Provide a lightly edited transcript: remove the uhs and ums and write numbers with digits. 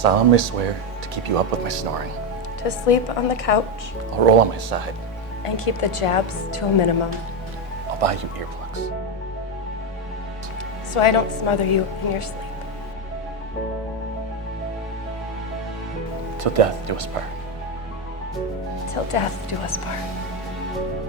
solemnly swear to keep you up with my snoring. To sleep on the couch I'll roll on my side. and keep the jabs to a minimum, I'll buy you earplugs. so I don't smother you in your sleep. Till death do us part. Till death do us part.